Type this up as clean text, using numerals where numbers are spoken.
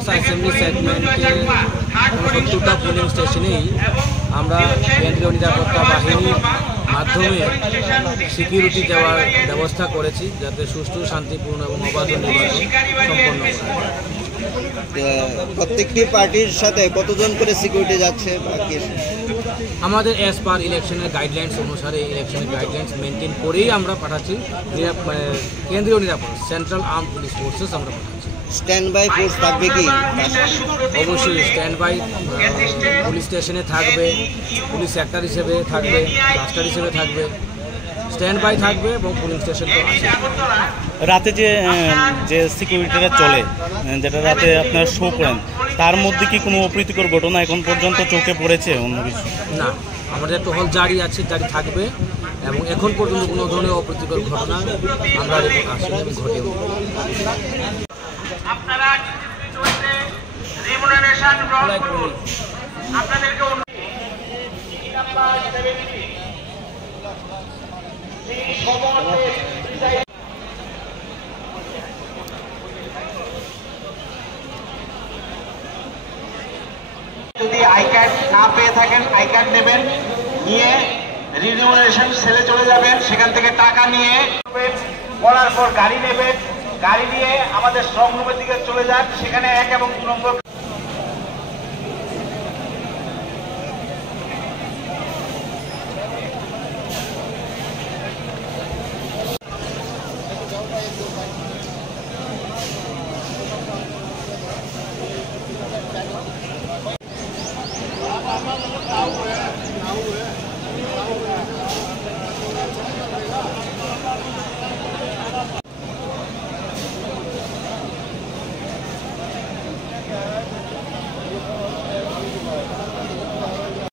চাপাসা assembly সেগমেন্টের 69টা polling স্টেশনেই আমরা কেন্দ্রীয় নিরাপত্তা বাহিনীর মাধ্যমে সিকিউরিটি দেওয়ার ব্যবস্থা করেছি, যাতে সুষ্ঠু, শান্তিপূর্ণ এবং অবাধ নির্বাচন সম্পন্ন করা যায়। প্রত্যেকটি পার্টির সাথে কতজন করে সিকিউরিটি যাচ্ছে? আমাদের অ্যাজ পার ইলেকশনের গাইডলাইন্স অনুসারে ইলেকশনের গাইডলাইন্স মেনটেন করেই আমরা পাঠাচ্ছি। কেন্দ্রীয় নিরাপত্তা সেন্ট্রাল আর্ম পুলিশ ফোর্সেস আমরা পাঠাচ্ছি। স্ট্যান্ড বাই ফোর্স থাকবে কি? অবশ্যই স্ট্যান্ড বাই পুলিশ স্টেশনে থাকবে, পুলিশ সেক্টর হিসেবে থাকবে, ক্লাস্টার হিসেবে থাকবে, স্ট্যান্ড বাই থাকবে এবং পুলিশ স্টেশন তো আছে। রাতে যে সিকিউরিটিটা চলে, যেটা রাতে আপনারা শো করেন, তার মধ্যে কি কোনো অপ্রীতিকর ঘটনা এখন পর্যন্ত চোখে পড়েছে? অন্য কিছু না, আমাদের টহল জারি আছে, জারি থাকবে এবং এখন পর্যন্ত কোনো ধরনের অপ্রীতিকর ঘটনা আমরা আসলে ঘটেও। আপনারা রিমুনারেশন গ্রহণ করুন। আপনাদেরকে যদি আই কার্ড না পেয়ে থাকেন, আই কার্ড নেবেন, নিয়ে রিমুনারেশন সেলে চলে যাবেন, সেখান থেকে টাকা নিয়ে পড়ার পর গাড়ি নেবেন, গাড়ি নিয়ে আমাদের স্ট্রং রুমের দিকে চলে যান, সেখানে 1 এবং 2 নম্বর